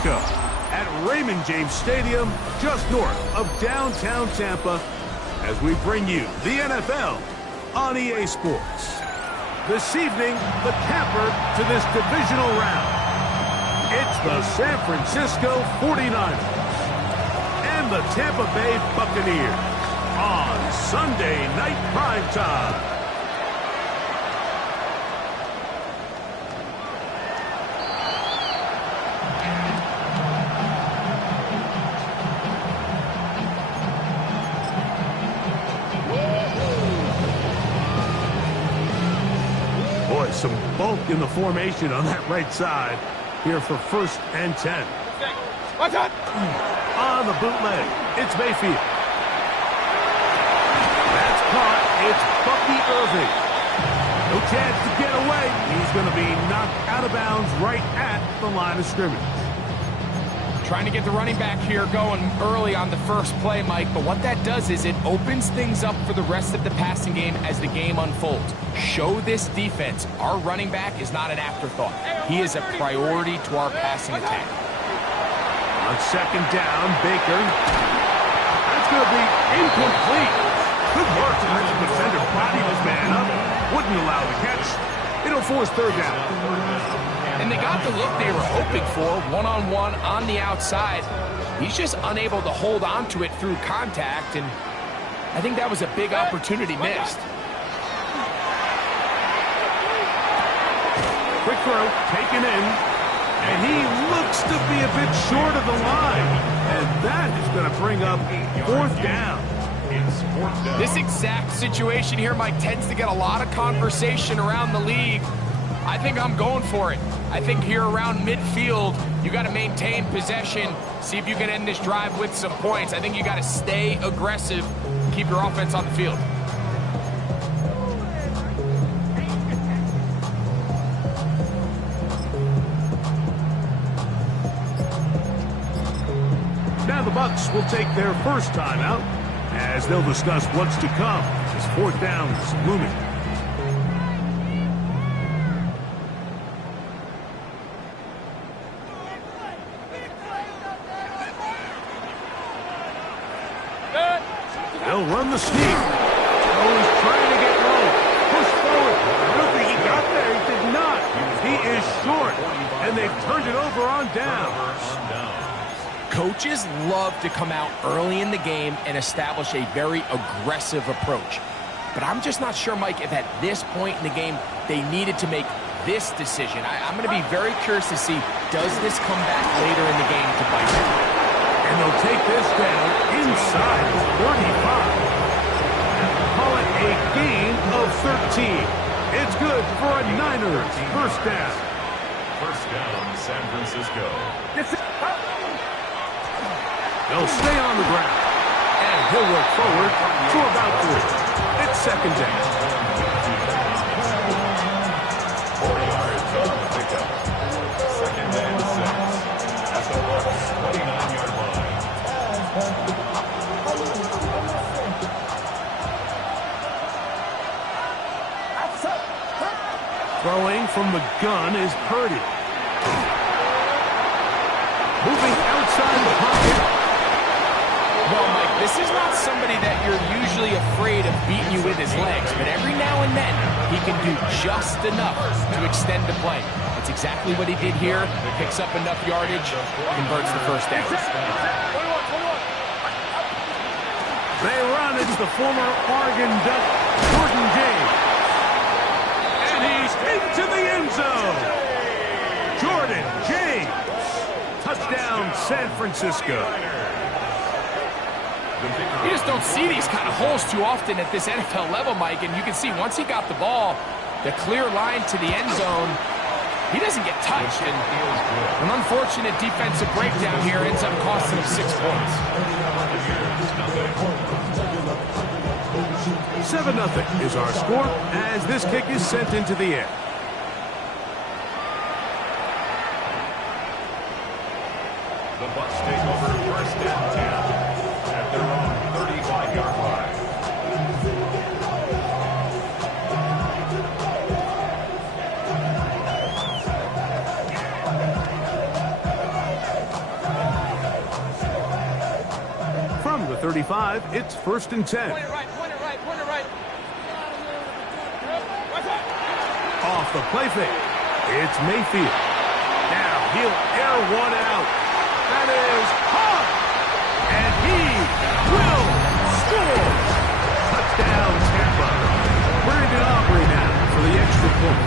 Francisco at Raymond James Stadium, just north of downtown Tampa, as we bring you the NFL on EA Sports. This evening, the camper to this divisional round. It's the San Francisco 49ers and the Tampa Bay Buccaneers on Sunday Night Primetime. Boy, some bulk in the formation on that right side here for 1st and 10. What's that? On the bootleg, it's Mayfield. That's caught. It's Bucky Irving. No chance to get away. He's going to be knocked out of bounds right at the line of scrimmage. Trying to get the running back here going early on the first play, Mike, but what that does is it opens things up for the rest of the passing game as the game unfolds. Show this defense our running back is not an afterthought. He is a priority to our passing attack. On 2nd down, Baker. That's going to be incomplete. Good work to let the defender body this man up. Wouldn't allow the catch. It'll force 3rd down. And they got the look they were hoping for, one-on-one on the outside. He's just unable to hold on to it through contact, and I think that was a big opportunity missed. Quick throw, taken in, and he looks to be a bit short of the line. And that is going to bring up 4th down. This exact situation here, Mike, tends to get a lot of conversation around the league. I think I'm going for it. I think here around midfield, you got to maintain possession, see if you can end this drive with some points. I think you got to stay aggressive, keep your offense on the field. Now the Bucs will take their first timeout as they'll discuss what's to come as 4th down is looming. They'll run the sneak. Oh, he's trying to get low. Push forward. I don't think he got there. He did not. He is short. And they've turned it over on down. Coaches love to come out early in the game and establish a very aggressive approach. But I'm just not sure, Mike, if at this point in the game they needed to make this decision. I'm going to be very curious to see, does this come back later in the game to bite them? And they'll take this down inside the 35. And call it a gain of 13. It's good for a Niners 1st down. 1st down, San Francisco. They'll stay on the ground. And he'll work forward to about 3. It's 2nd down. 4 yards on the pickup. 2nd and 6. At the Bucs 29-yard line. Throwing from the gun is Purdy. Moving outside the pocket. Well, Mike, this is not somebody that you're usually afraid of beating you with his legs, but every now and then he can do just enough to extend the play. That's exactly what he did here. Picks up enough yardage, converts the 1st down. They run. It's the former Oregon Duck, Jordan James. And he's into the end zone. Jordan James. Touchdown, San Francisco. You just don't see these kind of holes too often at this NFL level, Mike, and you can see once he got the ball, the clear line to the end zone, he doesn't get touched, and an unfortunate defensive breakdown here ends up costing him 6 points. 7-0 is our score as this kick is sent into the air. The Bucs take over 1st and 10 at their own 35-yard line. 35, it's 1st and 10. Point it right, point it right, point it right. Off the play fake. It's Mayfield. Now he'll air one out. That is hot. And he will score. Touchdown, Tampa. Brandon Aubrey now for the extra point.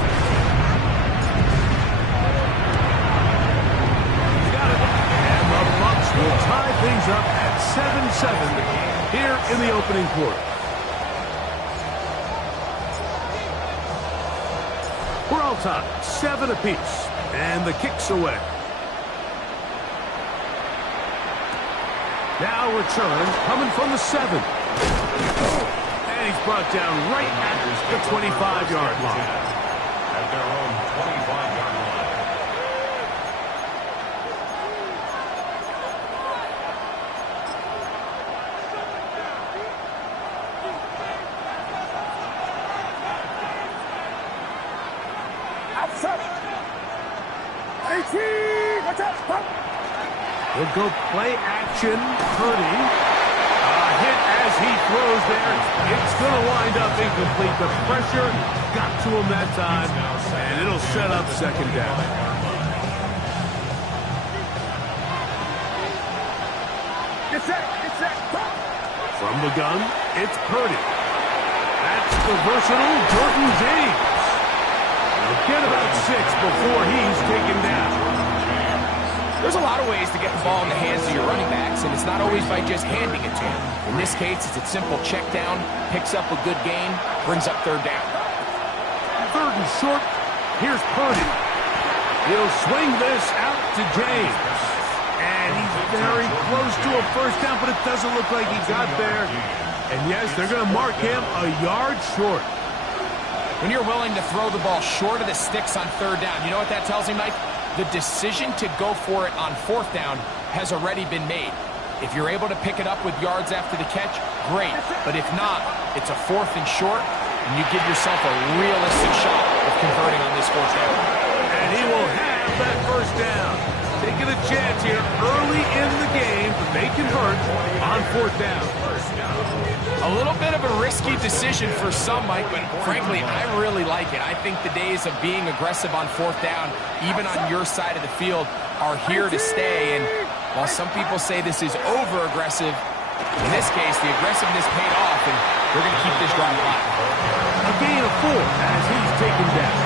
Got it. And the Bucs will tie things up at 7-7 here in the opening quarter. We're all tied, 7 apiece, and the kick's away. Now return, coming from the 7. And he's brought down right at the 25-yard line. At their own 25-yard line. He'll go play action. Purdy. A hit as he throws there. It's going to wind up incomplete. The pressure got to him that time, and it'll set up 2nd down. From the gun, it's Purdy. That's the versatile Jordan James. He'll get about 6 before he's taken down. There's a lot of ways to get the ball in the hands of your running backs, and it's not always by just handing it to them. In this case, it's a simple check down, picks up a good gain, brings up 3rd down. 3rd and short. Here's Purdy. He'll swing this out to James. And he's very close to a 1st down, but it doesn't look like he got there. And yes, they're going to mark him a yard short. When you're willing to throw the ball short of the sticks on 3rd down, you know what that tells me, Mike? The decision to go for it on 4th down has already been made. If you're able to pick it up with yards after the catch, great. But if not, it's a 4th and short, and you give yourself a realistic shot of converting on this 4th down. And he will have that 1st down. Taking a chance here early in the game, but they convert on 4th down. A little bit of a risky decision for some, Mike, but frankly, I really like it. I think the days of being aggressive on 4th down, even on your side of the field, are here to stay. And while some people say this is over-aggressive, in this case, the aggressiveness paid off, and they're going to keep this drive alive. A gain of 4 as he's taken down.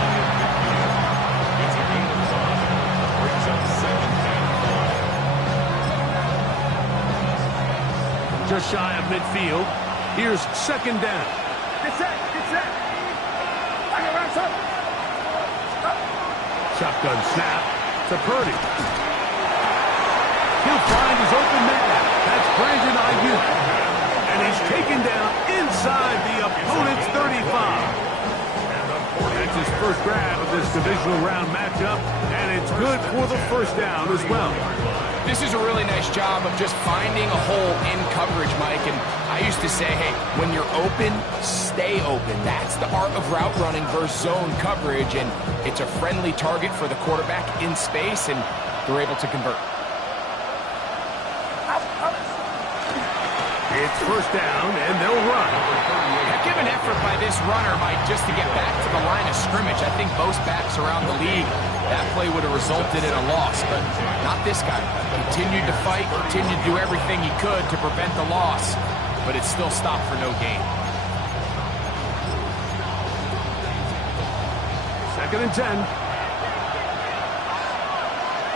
It's a gain of 5. Brings up 2nd down. Just shy of midfield. Here's 2nd down. Get set. Shotgun snap to Purdy. He'll find his open man. That's Brandon Ayuk. And he's taken down inside the opponent's 35. That's his 1st grab of this divisional round matchup, and it's good for the 1st down as well. This is a really nice job of just finding a hole in coverage, Mike. And I used to say, hey, when you're open, stay open. That's the art of route running versus zone coverage. And it's a friendly target for the quarterback in space, and they're able to convert. It's 1st down, and they'll run. Heck of an effort by this runner, Mike, just to get back to the line of scrimmage. I think most backs around the league, that play would have resulted in a loss, but not this guy. Continued to fight, continued to do everything he could to prevent the loss, but it still stopped for no gain. 2nd and 10.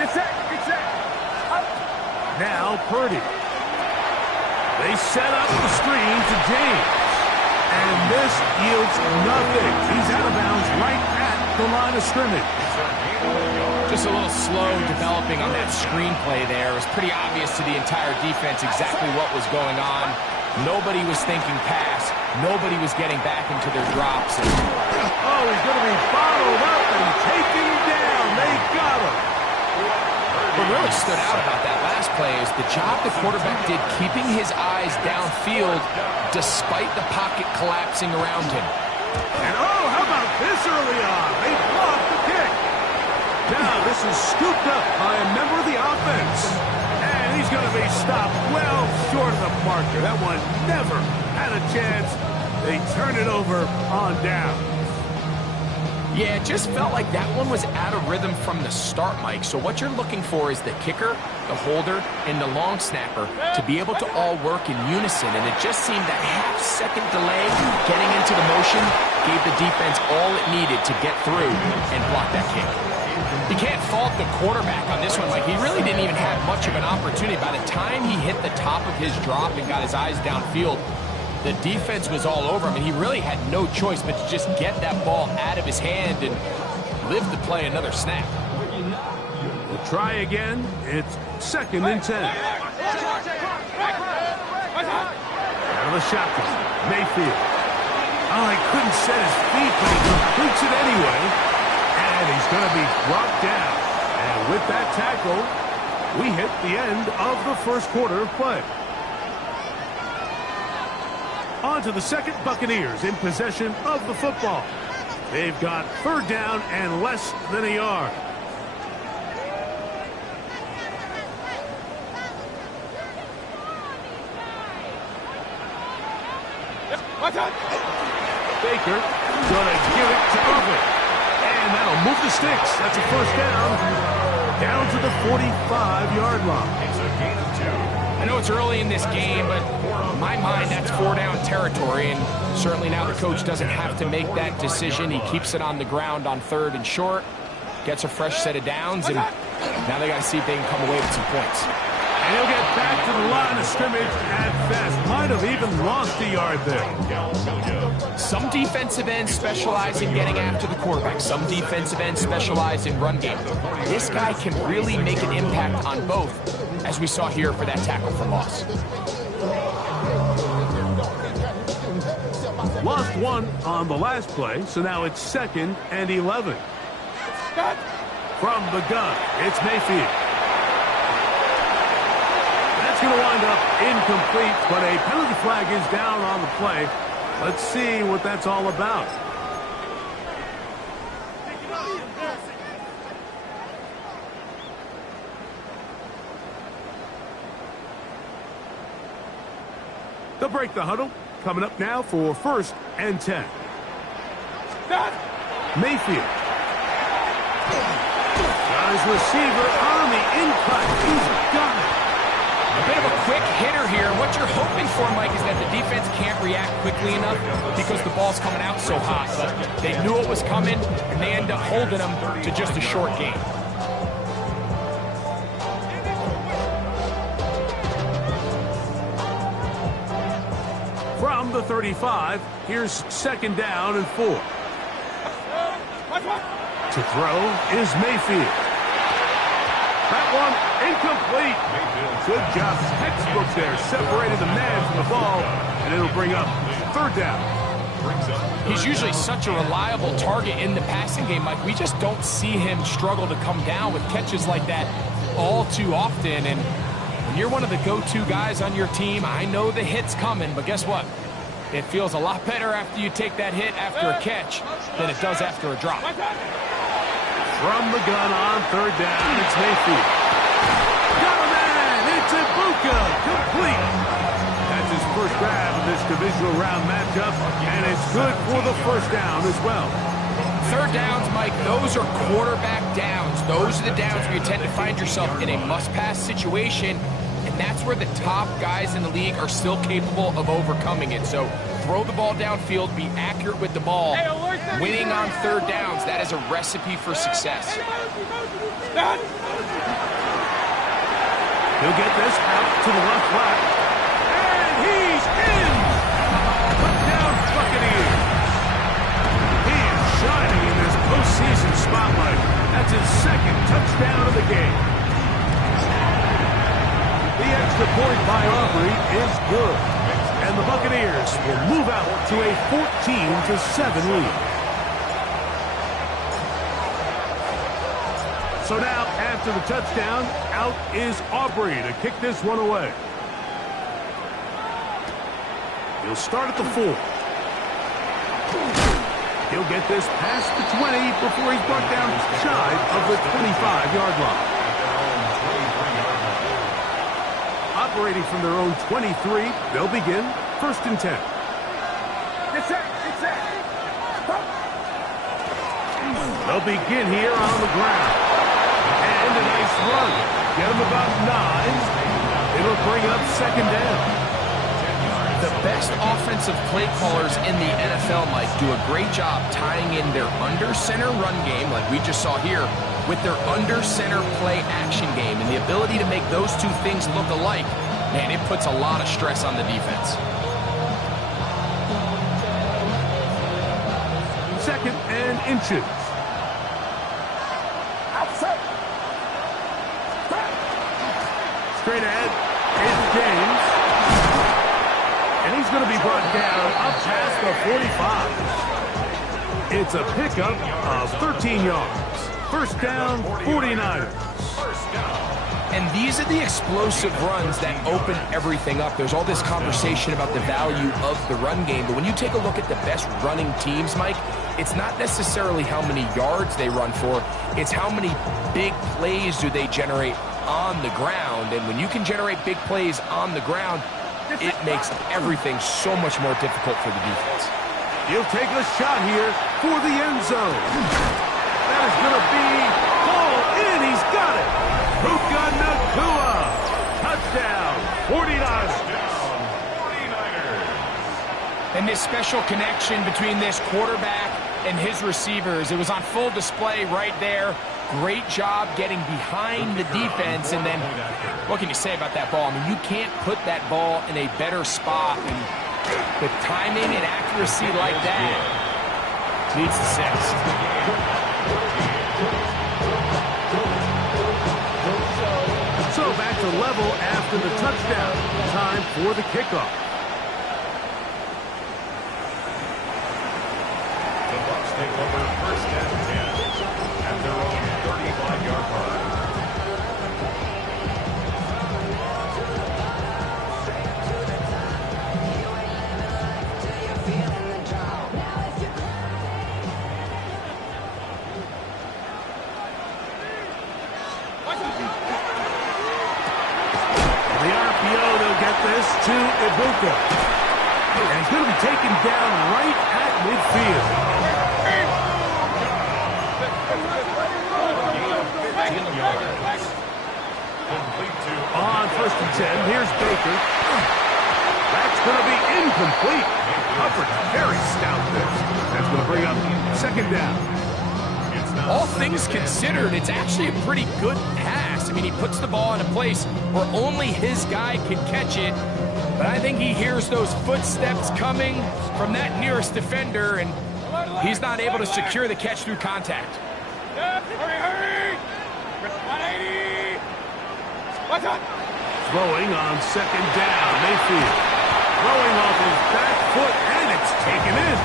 Get set. Now Purdy. They set up the screen to James. And this yields nothing. He's out of bounds right at the line of scrimmage. Just a little slow developing on that screenplay there. It was pretty obvious to the entire defense exactly what was going on. Nobody was thinking pass. Nobody was getting back into their drops. Oh, he's going to be bottled up and taken down. They got him. What really stood out about that last play is the job the quarterback did keeping his eyes downfield despite the pocket collapsing around him. And oh, how about this early on? They blocked the kick. Now this is scooped up by a member of the offense. And he's going to be stopped well short of the marker. That one never had a chance. They turn it over on down. Yeah, it just felt like that one was out of rhythm from the start, Mike. So what you're looking for is the kicker, the holder, and the long snapper to be able to all work in unison. And it just seemed that half-second delay getting into the motion gave the defense all it needed to get through and block that kick. You can't fault the quarterback on this one, Mike. He really didn't even have much of an opportunity. By the time he hit the top of his drop and got his eyes downfield, the defense was all over him, and he really had no choice but to just get that ball out of his hand and live to play another snap. We'll try again. It's 2nd and 10. Out of the shotgun, Mayfield. Oh, he couldn't set his feet, but he completes it anyway. And he's going to be brought down. And with that tackle, we hit the end of the first quarter of play. On to the second. Buccaneers in possession of the football. They've got 3rd down and less than a yard. Baker gonna give it to Irvin. And that'll move the sticks. That's a 1st down. Down to the 45-yard line. It's a gain of 2. I know it's early in this game, but in my mind, that's 4-down territory, and certainly now the coach doesn't have to make that decision. He keeps it on the ground on 3rd and short, gets a fresh set of downs, and now they got to see if they can come away with some points. And he'll get back to the line of scrimmage at best. Might have even lost a yard there. Some defensive ends specialize in getting after the quarterback. Some defensive ends specialize in run game. This guy can really make an impact on both, as we saw here for that tackle for loss. Lost 1 on the last play, so now it's 2nd and 11. From the gun, it's Mayfield. That's going to wind up incomplete, but a penalty flag is down on the play. Let's see what that's all about. They'll break the huddle. Coming up now for 1st and 10. Mayfield. Got his receiver on the in-cut. He's got it. A bit of a quick hitter here. What you're hoping for, Mike, is that the defense can't react quickly enough because the ball's coming out so hot. But they knew it was coming, and they end up holding them to just a short game. From the 35, here's 2nd down and 4. To throw is Mayfield. That one incomplete. Good job. Textbook there. Separated the man from the ball, and it'll bring up 3rd down. He's usually such a reliable target in the passing game, Mike. We just don't see him struggle to come down with catches like that all too often. And when you're one of the go-to guys on your team, I know the hit's coming, but guess what? It feels a lot better after you take that hit after a catch than it does after a drop. From the gun on 3rd down, it's Mayfield. Got a man! It's Ibuka! Complete! That's his first grab of this divisional round matchup, and it's good for the 1st down as well. 3rd downs, Mike, those are quarterback downs. Those are the downs where you tend to find yourself in a must-pass situation, and that's where the top guys in the league are still capable of overcoming it. So throw the ball downfield, be accurate with the ball. Winning on 3rd downs, that is a recipe for success. He'll get this out to the left flat. And he's in! Touchdown Buccaneers! He is shining in this postseason spotlight. That's his 2nd touchdown of the game. The extra point by Aubrey is good. And the Buccaneers will move out to a 14-7 lead. So now, after the touchdown, out is Aubrey to kick this one away. He'll start at the 4. He'll get this past the 20 before he's brought down shy of the 25-yard line. Out operating from their own 23. They'll begin 1st and 10. Get set. Get set. They'll begin here on the ground. And a nice run. Get them about 9. It'll bring up 2nd down. The best offensive play callers in the NFL, Mike, do a great job tying in their under-center run game, like we just saw here, with their under-center play action game. And the ability to make those two things look alike, man, it puts a lot of stress on the defense. 2nd and inches. Straight ahead, it's James. And he's going to be brought down up past the 45. It's a pickup of 13 yards. 1st down, 49ers. And these are the explosive runs that open everything up. There's all this conversation about the value of the run game, but when you take a look at the best running teams, Mike, it's not necessarily how many yards they run for, it's how many big plays do they generate on the ground. And when you can generate big plays on the ground, it makes everything so much more difficult for the defense. He'll take a shot here for the end zone. That is going to be ball in. He's got it. Puka Nacua. Touchdown. 49ers. And this special connection between this quarterback and his receivers, it was on full display right there. Great job getting behind the defense. And then, what can you say about that ball? I mean, you can't put that ball in a better spot. And with timing and accuracy like that, needs the 6. So back to level after the touchdown. Time for the kickoff. The Bucs take over 1st and 10 at their own 35-yard line. The RPO, they'll get this to Ibuka. And he's going to be taken down right at midfield. On 1st and 10, here's Baker. That's going to be incomplete. Hubbard very stout there. That's going to bring up 2nd down. All things considered, it's actually a pretty good pass. I mean, he puts the ball in a place where only his guy can catch it. But I think he hears those footsteps coming from that nearest defender, and he's not able to secure the catch through contact. Hurry! 180! What's up? Throwing on 2nd down, Mayfield. Throwing off his back foot, and it's taken in.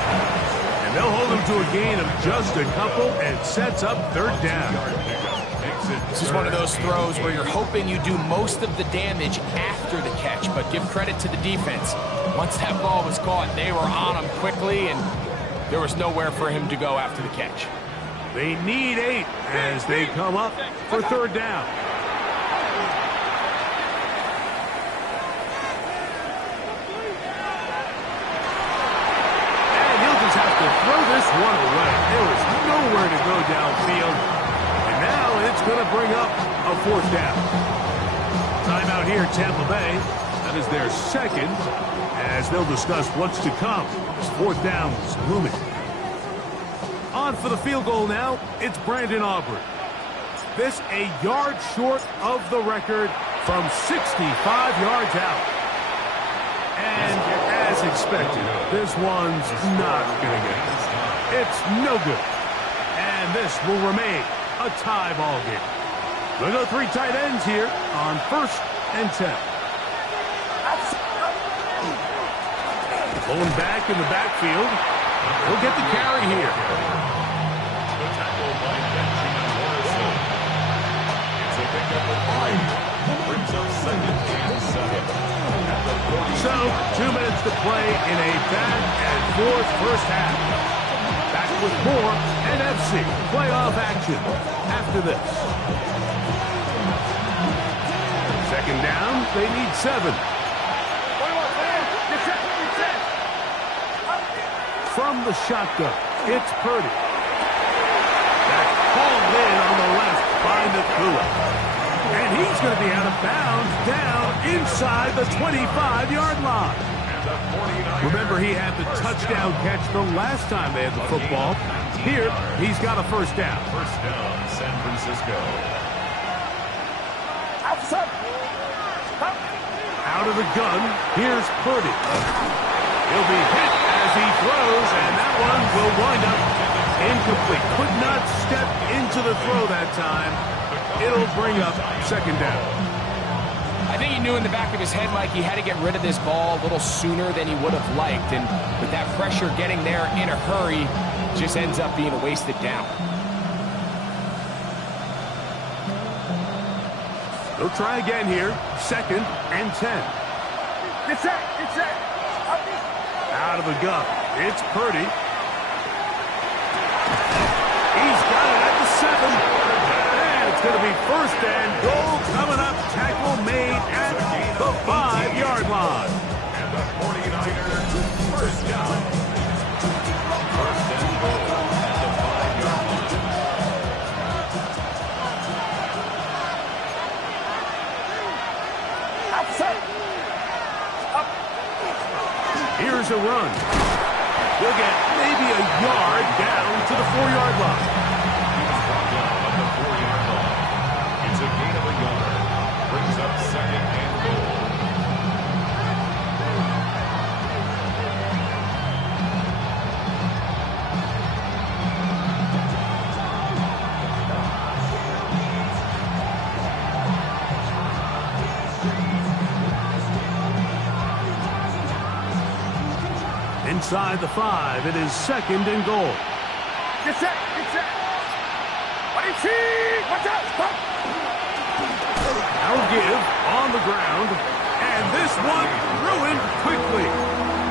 And they'll hold him to a gain of just a couple, and sets up 3rd down. This is one of those throws where you're hoping you do most of the damage after the catch, but give credit to the defense. Once that ball was caught, they were on him quickly, and there was nowhere for him to go after the catch. They need 8 as they come up for 3rd down. And he'll just have to throw this one away. There was nowhere to go downfield. And now it's going to bring up a 4th down. Timeout here, Tampa Bay. That is their 2nd, as they'll discuss what's to come. This 4th down is looming. On for the field goal now, it's Brandon Aubrey. This a yard short of the record from 65 yards out. And as expected, this one's not going to get it. It's no good. And this will remain a tie ball game. We'll go 3 tight ends here on 1st and 10. Pulling back in the backfield. He'll get the carry here. The tackle by Benjamin Morrison. It's a pickup of 5. Brings up 2nd and 7. At the 40. So, 2 minutes to play in a back-and-forth first half. Back with more NFC playoff action after this. 2nd second down. They need 7. From the shotgun, it's Purdy. That's hauled in on the left by Nakua. And he's going to be out of bounds down inside the 25-yard line. Remember, he had the touchdown catch the last time they had the football. Here, he's got a first down. First down, San Francisco. Out of the gun, here's Purdy. He'll be hit as he throws, and that one will wind up incomplete. Could not step into the throw that time. It'll bring up second down. I think he knew in the back of his head, Mike, he had to get rid of this ball a little sooner than he would have liked. And with that pressure getting there in a hurry, just ends up being a wasted down. They'll try again here. Second and 10. It's set. Out of the gun. It's Purdy. He's got it at the 7. And it's going to be first and goal coming up. Tackle made at the 5-yard line. And the 49ers first down. First and goal at the 5-yard line. Here's a run. He'll get maybe a yard down to the 4-yard line. Brought down at the 4-yard line. It's a gain of a yard. Brings up second and goal. Inside the 5, it is second and goal. Get set. Watch out. Now give on the ground, and this one ruined quickly.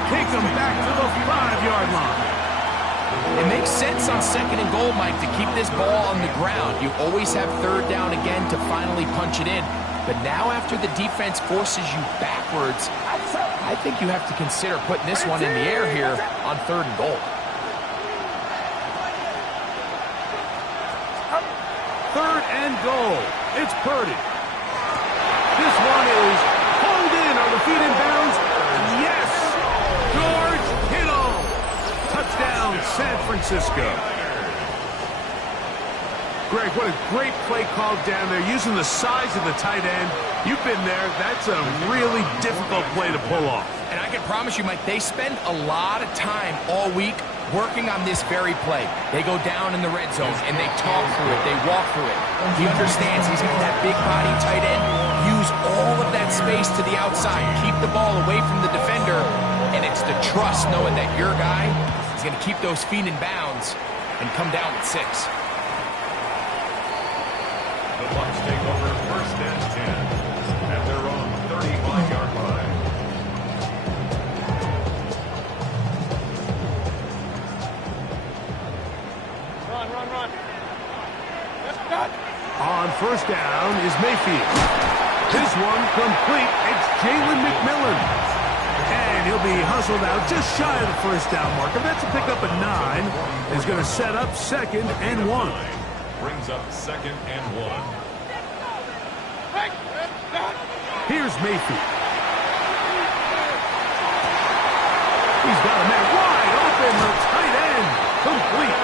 Take him back to the 5-yard line. It makes sense on second and goal, Mike, to keep this ball on the ground. You always have third down again to finally punch it in. But now after the defense forces you backwards, I think you have to consider putting this one in the air here on third and goal. Third and goal. It's Purdy. This one is pulled in. Are the feet in bounds? Yes! George Kittle. Touchdown, San Francisco. Greg, what a great play called down there, using the size of the tight end. You've been there. That's a really difficult play to pull off. And I can promise you, Mike, they spend a lot of time all week working on this very play. They go down in the red zone, and they talk through it. They walk through it. He understands he's got that big body tight end. Use all of that space to the outside. Keep the ball away from the defender. And it's the trust knowing that your guy is going to keep those feet in bounds and come down at 6. The Bucs take over first and 10 at their own 35-yard line. Run. On first down is Mayfield. This one complete. It's Jalen McMillan. And he'll be hustled out just shy of the first down marker. That's a pickup at 9. Is going to set up second and 1. Brings up second and 1. Here's Mayfield. He's got a man wide open. The tight end complete.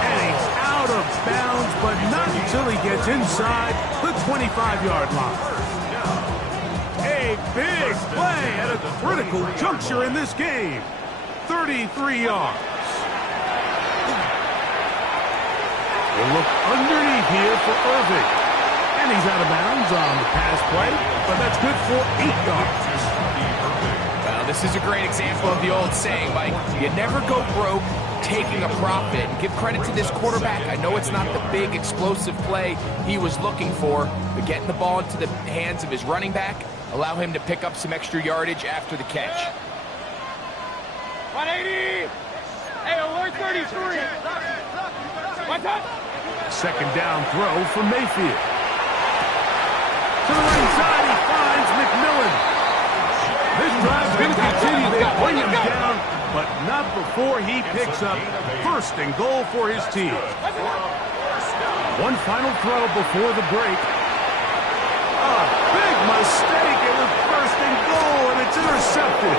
And he's out of bounds, but not until he gets inside the 25-yard line. A big play at a critical juncture in this game. 33 yards. We'll look underneath here for Irving. And he's out of bounds on the pass play, but that's good for 8 yards. Well, this is a great example of the old saying, Mike, you never go broke taking a profit. And give credit to this quarterback. I know it's not the big explosive play he was looking for, but getting the ball into the hands of his running back, allow him to pick up some extra yardage after the catch. 180! Hey, alert 33! What's up? Second down throw for Mayfield. To the right side, he finds bring him down, but not before he picks up first and goal for his team. One final throw before the break. A big mistake. It was first and goal, and it's intercepted.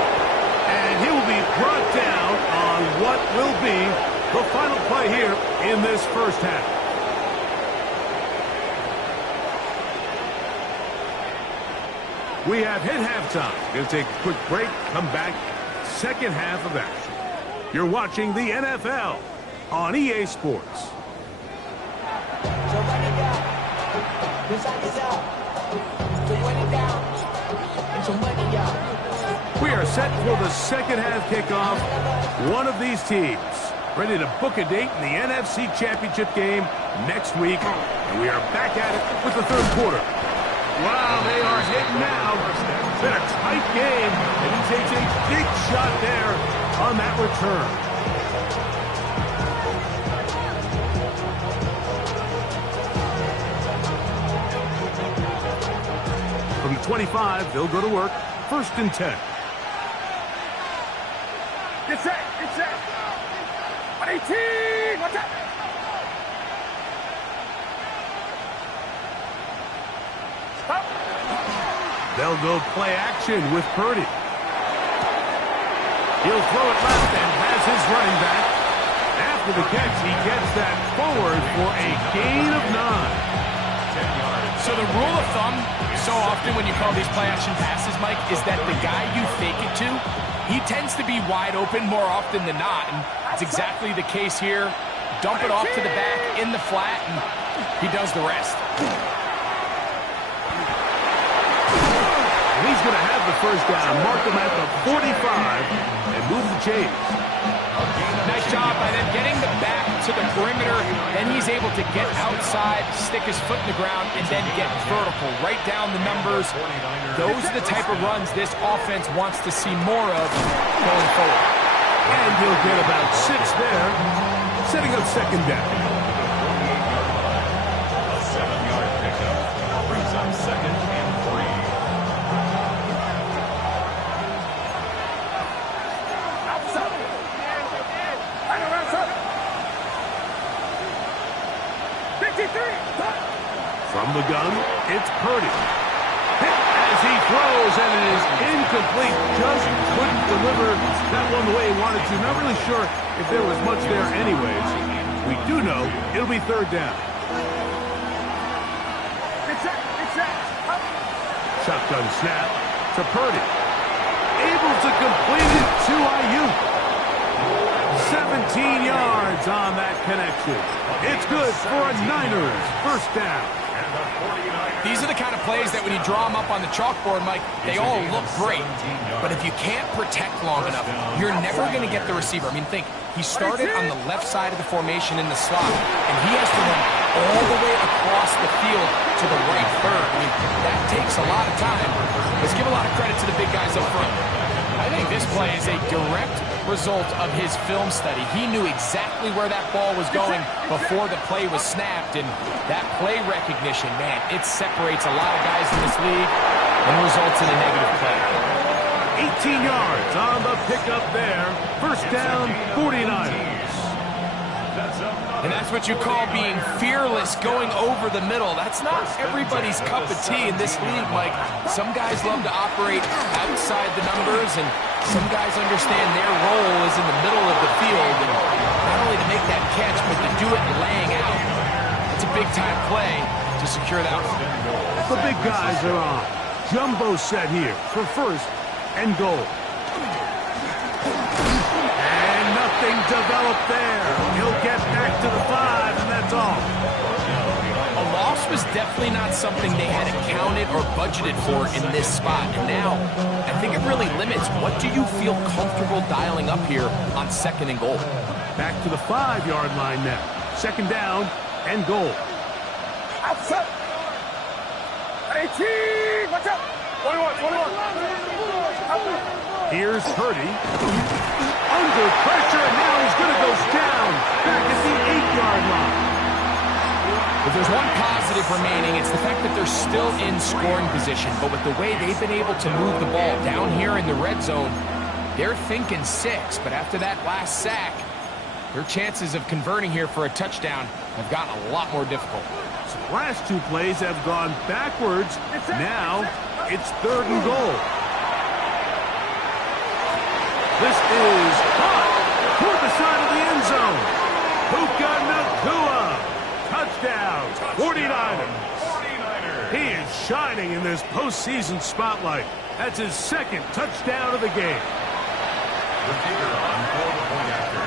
And he will be brought down on what will be the final play here in this first half. We have hit halftime. Going to take a quick break, come back, second half of action. You're watching the NFL on EA Sports. So run it down. Inside is out. So run it down. And some money out. We are set for the second half kickoff. One of these teams ready to book a date in the NFC Championship game next week. And we are back at it with the third quarter. Wow, they are hitting now. It's been a tight game. And he takes a big shot there on that return. From the 25, they'll go to work. First and 10. Get set. 118. Watch out. Stop. They'll go play action with Purdy. He'll throw it left and has his running back. After the catch, he gets that forward for a gain of 9. So the rule of thumb, so often when you call these play-action passes, Mike, is that the guy you fake it to, he tends to be wide open more often than not, and it's exactly the case here. Dump it off to the back in the flat, and he does the rest. He's going to have the first down, mark him at the 45, and move the chains. Nice job by them getting the back to the perimeter. Then he's able to get outside, stick his foot in the ground, and then get vertical. Right down the numbers. Those are the type of runs this offense wants to see more of going forward. And he'll get about 6 there, setting up second down. A 7-yard pickup brings up second and 3. From the gun, it's Purdy. Hit as he throws, and it is incomplete. Just couldn't deliver that one the way he wanted to. Not really sure if there was much there anyways. We do know it'll be third down. Shotgun snap to Purdy. Able to complete it to Ayuk. 17 yards on that connection. It's good for a Niners first down. These are the kind of plays that when you draw them up on the chalkboard, Mike, they all look great. But if you can't protect long enough, you're never going to get the receiver. I mean, think, he started on the left side of the formation in the slot, and he has to run all the way across the field to the right third. I mean, that takes a lot of time. Let's give a lot of credit to the big guys up front. I think this play is a direct result of his film study. He knew exactly where that ball was going before the play was snapped, and that play recognition, man, it separates a lot of guys in this league and results in a negative play. 18 yards on the pickup there. First down, 49ers. And that's what you call being fearless, going over the middle. That's not everybody's cup of tea in this league, Mike. Some guys love to operate outside the numbers, and some guys understand their role is in the middle of the field. And not only to make that catch, but to do it laying out. It's a big-time play to secure that one. The big guys are on. Jumbo set here for first and goal. And nothing developed there. He'll get back to the 5, and that's all. A loss was definitely not something they had accounted or budgeted for in this spot. And now, I think it really limits what do you feel comfortable dialing up here on second and goal. Back to the 5-yard line now. Second down and goal. Outside. 18. Watch out. 21. Here's Purdy. Under pressure, and now he's going to go down. Back at the 8-yard line. If there's one positive remaining, it's the fact that they're still in scoring position. But with the way they've been able to move the ball down here in the red zone, They're thinking 6, but after that last sack, their chances of converting here for a touchdown have gotten a lot more difficult. So last 2 plays have gone backwards. Now it's 3rd and goal. This is caught toward the side of the end zone. Puka Nacua. Touchdown, 49ers. He is shining in this postseason spotlight. That's his 2nd touchdown of the game.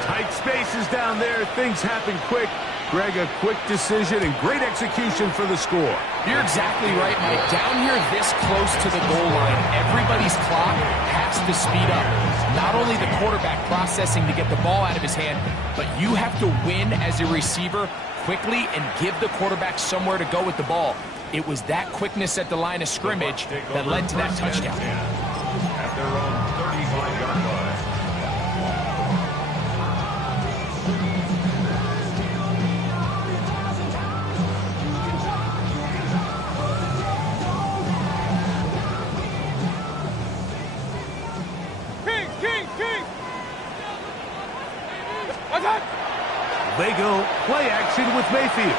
Tight spaces down there. Things happen quick. Greg, a quick decision and great execution for the score. You're exactly right, Mike. Down here this close to the goal line, everybody's clock has to speed up. Not only the quarterback processing to get the ball out of his hand, but you have to win as a receiver quickly and give the quarterback somewhere to go with the ball. It was that quickness at the line of scrimmage that led to that touchdown. At their own 35-yard line. King! What's that? They go play action with Mayfield.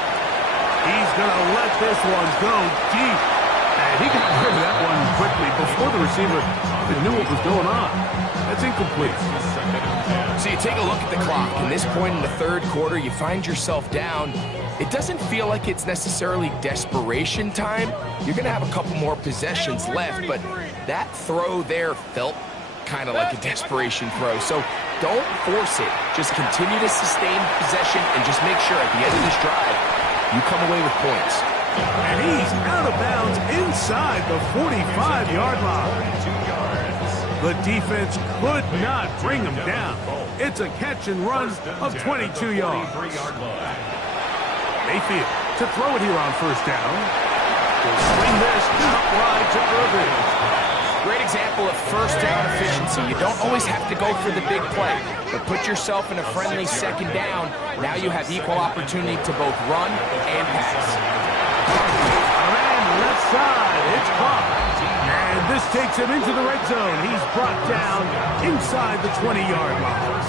He's going to let this one go deep. And he got rid of that one quickly before the receiver even knew what was going on. That's incomplete. So you take a look at the clock. At this point in the 3rd quarter, you find yourself down. It doesn't feel like it's necessarily desperation time. You're going to have a couple more possessions left, but that throw there felt kind of like a desperation throw. So don't force it. Just continue to sustain possession and just make sure at the end of this drive, you come away with points. And he's out of bounds inside the 45-yard line. The defense could not bring him down. It's a catch and run of 22 yards. Mayfield to throw it here on 1st down. He'll swing this out wide to Irvin. Great example of 1st down efficiency. You don't always have to go for the big play, but put yourself in a friendly 2nd down. Now you have equal opportunity to both run and pass. Around left side, it's caught. And this takes him into the red zone. He's brought down inside the 20-yard line.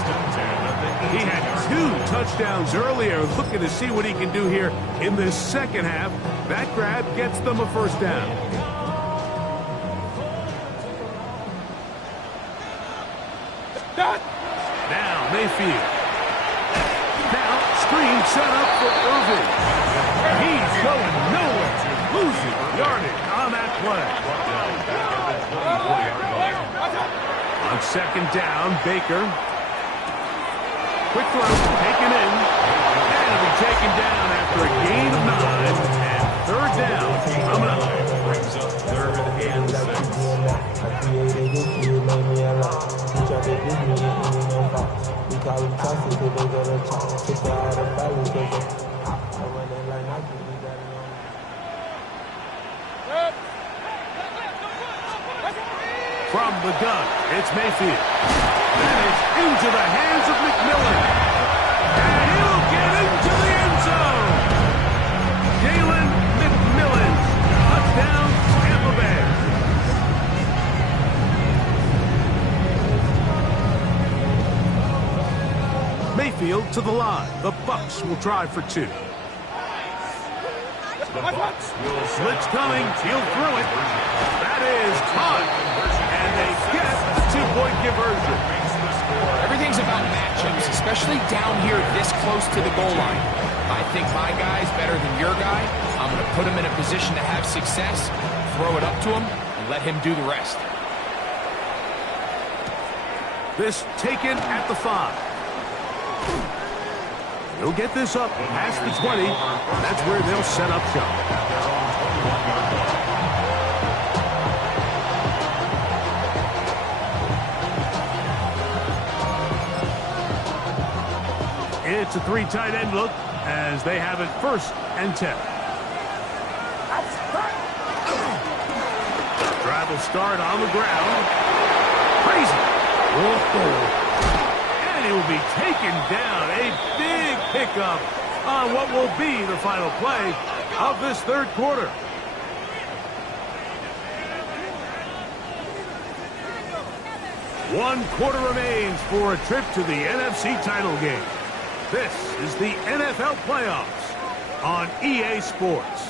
He had 2 touchdowns earlier. Looking to see what he can do here in this 2nd half. That grab gets them a 1st down. Now Mayfield. Now screen set up for Irvin. He's going nowhere. Losing yardage on that play. On 2nd down, Baker. Quick throw, taken in. And it'll be taken down after a gain of 9. And 3rd down coming up. Brings up 3rd and 6. From the gun, it's Mayfield. That is into the hands of McMillan. And he'll get into the end zone. Jalen McMillan. Touchdown, Tampa Bay. Mayfield to the line. The Bucs will try for 2. Blitz coming. He'll throw it. That is caught. And they get a 2-point conversion. Everything's about matchups, especially down here this close to the goal line. I think my guy's better than your guy. I'm going to put him in a position to have success, throw it up to him, and let him do the rest. This taken at the 5. He'll get this up past the 20. That's where they'll set up shop. It's a 3 tight end look as they have it 1st and 10. Drive will start on the ground. Crazy. Whoa. And he will be taken down. A big pickup on what will be the final play of this 3rd quarter. 1 quarter remains for a trip to the NFC title game. This is the NFL playoffs on EA Sports.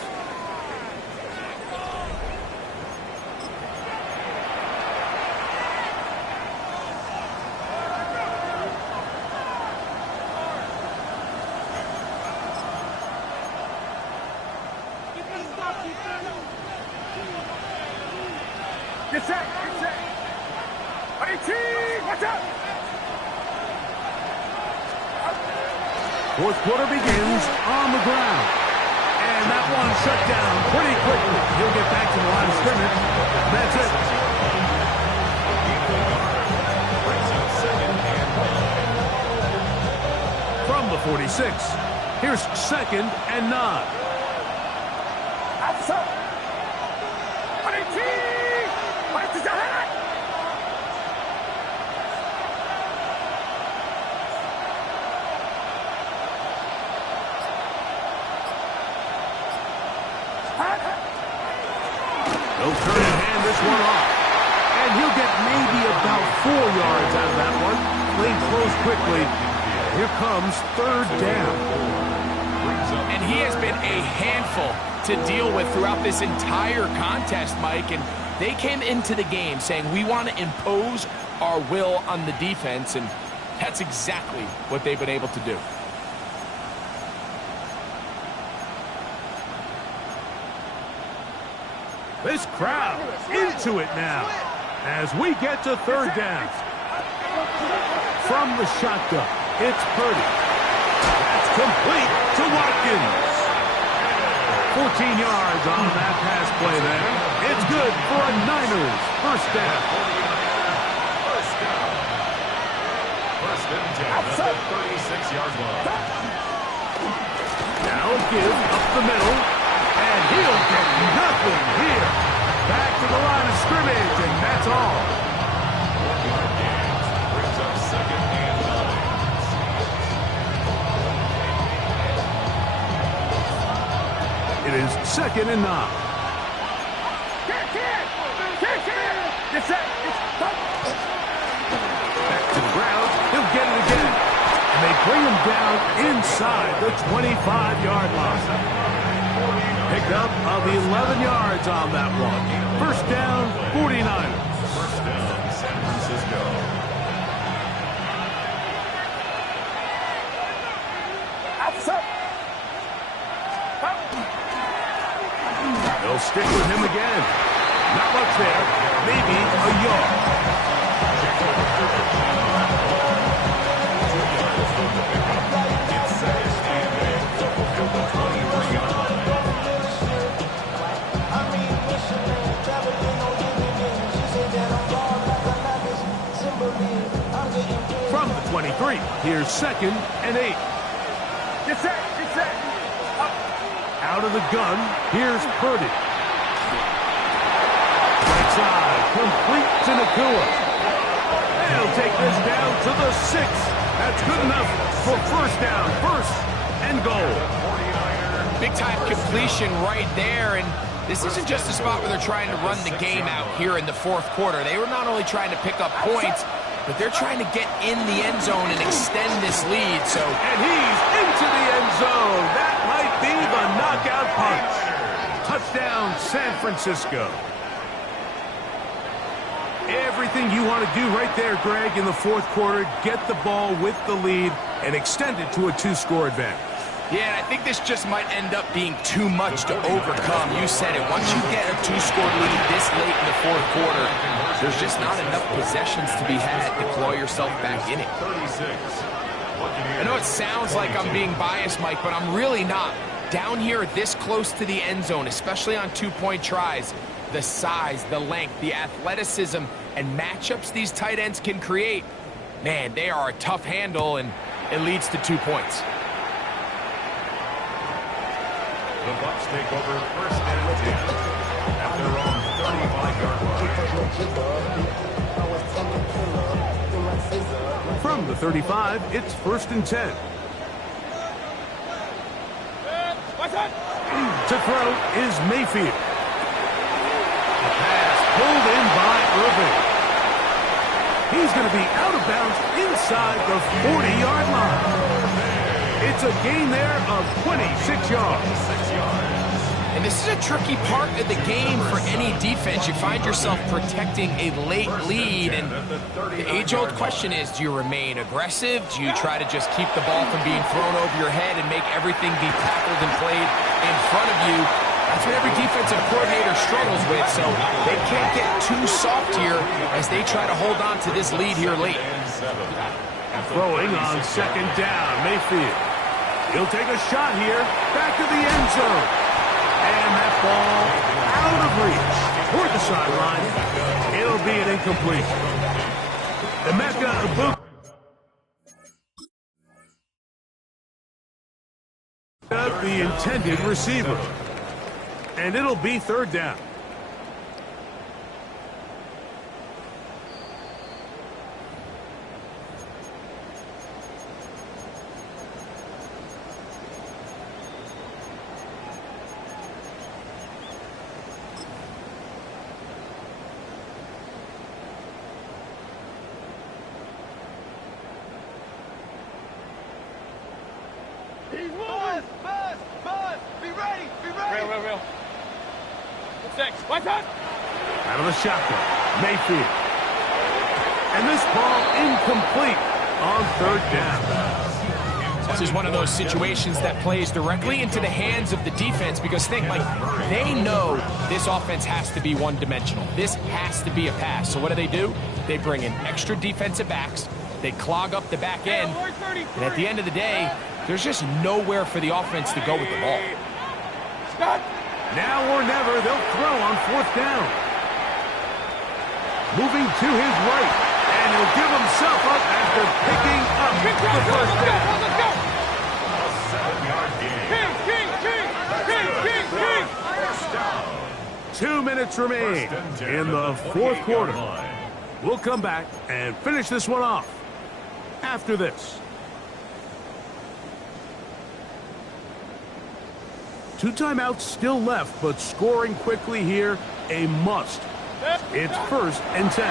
Get set, get set. 18, watch out. Fourth quarter begins on the ground. And that one shut down pretty quickly. He'll get back to the line of scrimmage. That's it. From the 46, here's 2nd and 9. Outside. 18, watch his head. He'll turn and hand this one off. And he'll get maybe about 4 yards out of that one. Played close quickly. Here comes 3rd down. And he has been a handful to deal with throughout this entire contest, Mike. And they came into the game saying, we want to impose our will on the defense. And that's exactly what they've been able to do. This crowd into it now as we get to 3rd down. From the shotgun, it's Purdy. That's complete to Watkins. 14 yards on that pass play there. It's good for a Niners first down. First and 10 at the 36-yard line. Now give up the middle, and he'll get nothing here. Back to the line of scrimmage, and that's all. 1-yard gain brings up 2nd and 9. It is 2nd and 9. Get set. Back to the ground. He'll get it again. And they bring him down inside the 25-yard line. Pick up of 11 yards on that one. First down, 49ers. First down, San Francisco. They'll stick with him again. Not much there. Maybe a yard. From the 23, here's 2nd and 8. Get set. Out of the gun, here's Purdy. Right side, complete to Nakua. They'll take this down to the 6. That's good enough for first down, first and goal. Big time completion right there. And this isn't just a spot where they're trying to run the game out here in the 4th quarter. They were not only trying to pick up points, but they're trying to get in the end zone and extend this lead. And he's into the end zone. That might be the knockout punch. Touchdown, San Francisco. Everything you want to do right there, Greg, in the 4th quarter, get the ball with the lead and extend it to a 2-score advantage. Yeah, and I think this just might end up being too much to overcome. You said it. Once you get a 2-score lead this late in the 4th quarter, there's just not enough possessions to be had to claw yourself back in it. I know it sounds like I'm being biased, Mike, but I'm really not. Down here this close to the end zone, especially on 2-point tries, the size, the length, the athleticism, and matchups these tight ends can create, man, they are a tough handle, and it leads to 2 points. The Bucs take over first and 10 at their own 35-yard line. From the 35, it's 1st and 10. To throw is Mayfield. The pass pulled in by Irving. He's going to be out of bounds inside the 40-yard line. It's a gain there of 26 yards. And this is a tricky part of the game for any defense. You find yourself protecting a late lead, and the age-old question is, do you remain aggressive? Do you try to just keep the ball from being thrown over your head and make everything be tackled and played in front of you? That's what every defensive coordinator struggles with, so they can't get too soft here as they try to hold on to this lead here late. Throwing on second down, Mayfield. He'll take a shot here, back to the end zone. And that ball out of reach toward the sideline. It'll be an incompletion. Emeka Ibuka, the intended receiver. And it'll be third down. Out of the shotgun, Mayfield. And this ball incomplete on third down. This is one of those situations that plays directly into the hands of the defense because they know this offense has to be one-dimensional. This has to be a pass. So what do? They bring in extra defensive backs. They clog up the back end. And at the end of the day, there's just nowhere for the offense to go with the ball. Now or never, they'll throw on fourth down. Moving to his right, and he'll give himself up after picking up the first down. Let's go! A 7-yard gain. 2 minutes remain in the fourth quarter. We'll come back and finish this one off after this. 2 timeouts still left, but scoring quickly here, a must. It's 1st and 10.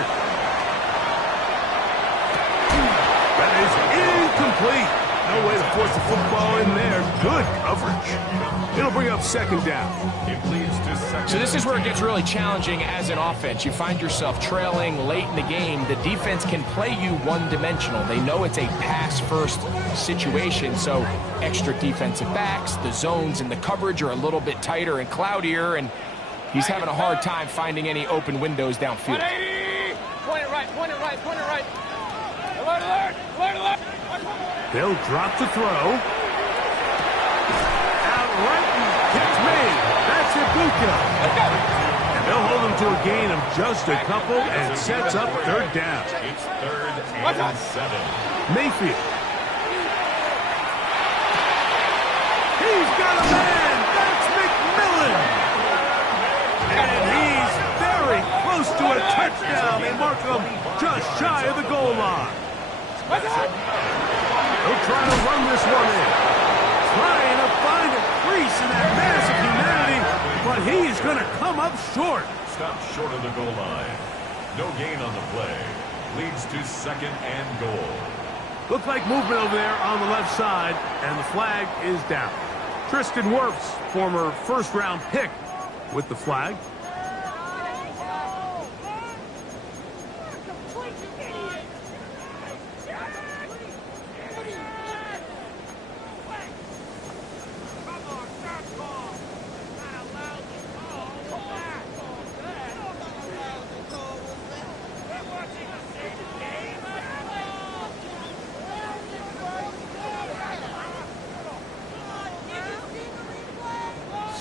That is incomplete. No way to force the football in there. Good coverage. It'll bring up second down. So this is where it gets really challenging as an offense. You find yourself trailing late in the game. The defense can play you one-dimensional. They know it's a pass-first situation, so extra defensive backs, the zones and the coverage are a little bit tighter and cloudier, and he's having a hard time finding any open windows downfield. 180! Point it right, point it right, point it right. Alert, alert, alert, alert. They'll drop to throw. Out right, catch made. That's Ibuka. And they'll hold him to a gain of just a couple and sets up third down. It's 3rd and 7. Mayfield. He's got a man. That's McMillan. And he's very close to a touchdown. They mark him just shy of the goal line. They'll try to run this one in. Trying to find a crease in that mass of humanity, but he's going to come up short. Stop short of the goal line. No gain on the play. Leads to 2nd and goal. Looks like movement over there on the left side, and the flag is down. Tristan Wirfs, former first-round pick, with the flag.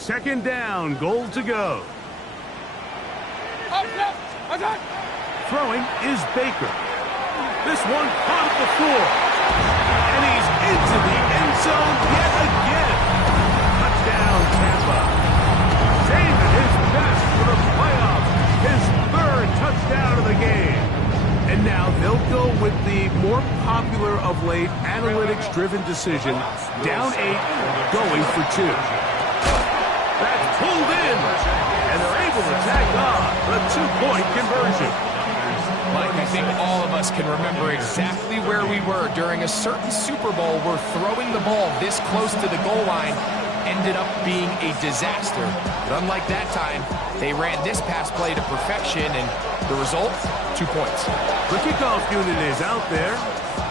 Second down, goal to go. Throwing is Baker. This one caught at the 4. And he's into the end zone yet again. Touchdown, Tampa. David his best for the playoffs. His 3rd touchdown of the game. And now they'll go with the more popular of late analytics-driven decision. Down 8, going for 2. That's pulled in, and they're able to tack on the 2-point conversion. Like I think all of us can remember exactly where we were during a certain Super Bowl where throwing the ball this close to the goal line ended up being a disaster. But unlike that time, they ran this pass play to perfection, and the result, 2 points. The kickoff unit is out there,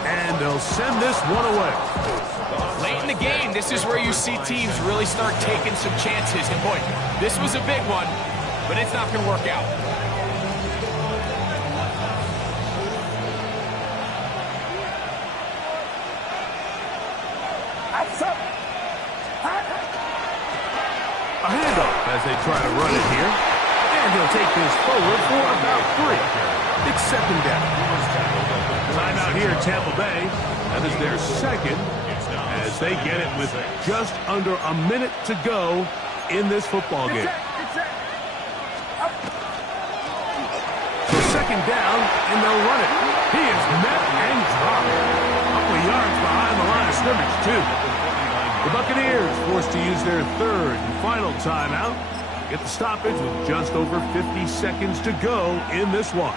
and they'll send this one away. Late in the game, this is where you see teams really start taking some chances. And boy, this was a big one, but it's not going to work out. A handoff as they try to run it here. And he'll take this forward for about 3. It's second down. Timeout here at Tampa Bay. That is their second as they get it with just under a minute to go in this football game. So second down, and they'll run it. He is met and dropped. A couple of yards behind the line of scrimmage, too. The Buccaneers forced to use their third and final timeout. Get the stoppage with just over 50 seconds to go in this one.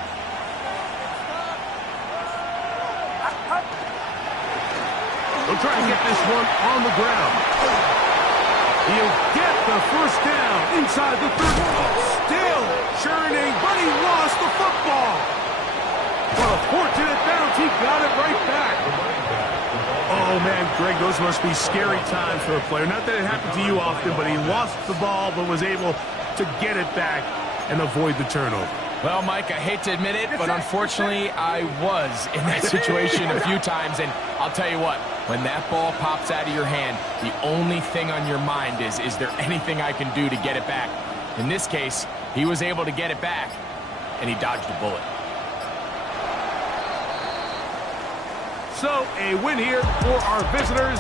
They'll try to get this one on the ground. He'll get the first down inside the 30. Still churning, but he lost the football. What a fortunate bounce. He got it right back. Oh, man, Greg, those must be scary times for a player. Not that it happened to you often, but he lost the ball but was able to get it back and avoid the turnover. Well, Mike, I hate to admit it, but unfortunately, I was in that situation a few times. And I'll tell you what, when that ball pops out of your hand, the only thing on your mind is there anything I can do to get it back? In this case, he was able to get it back, and he dodged a bullet. So, a win here for our visitors.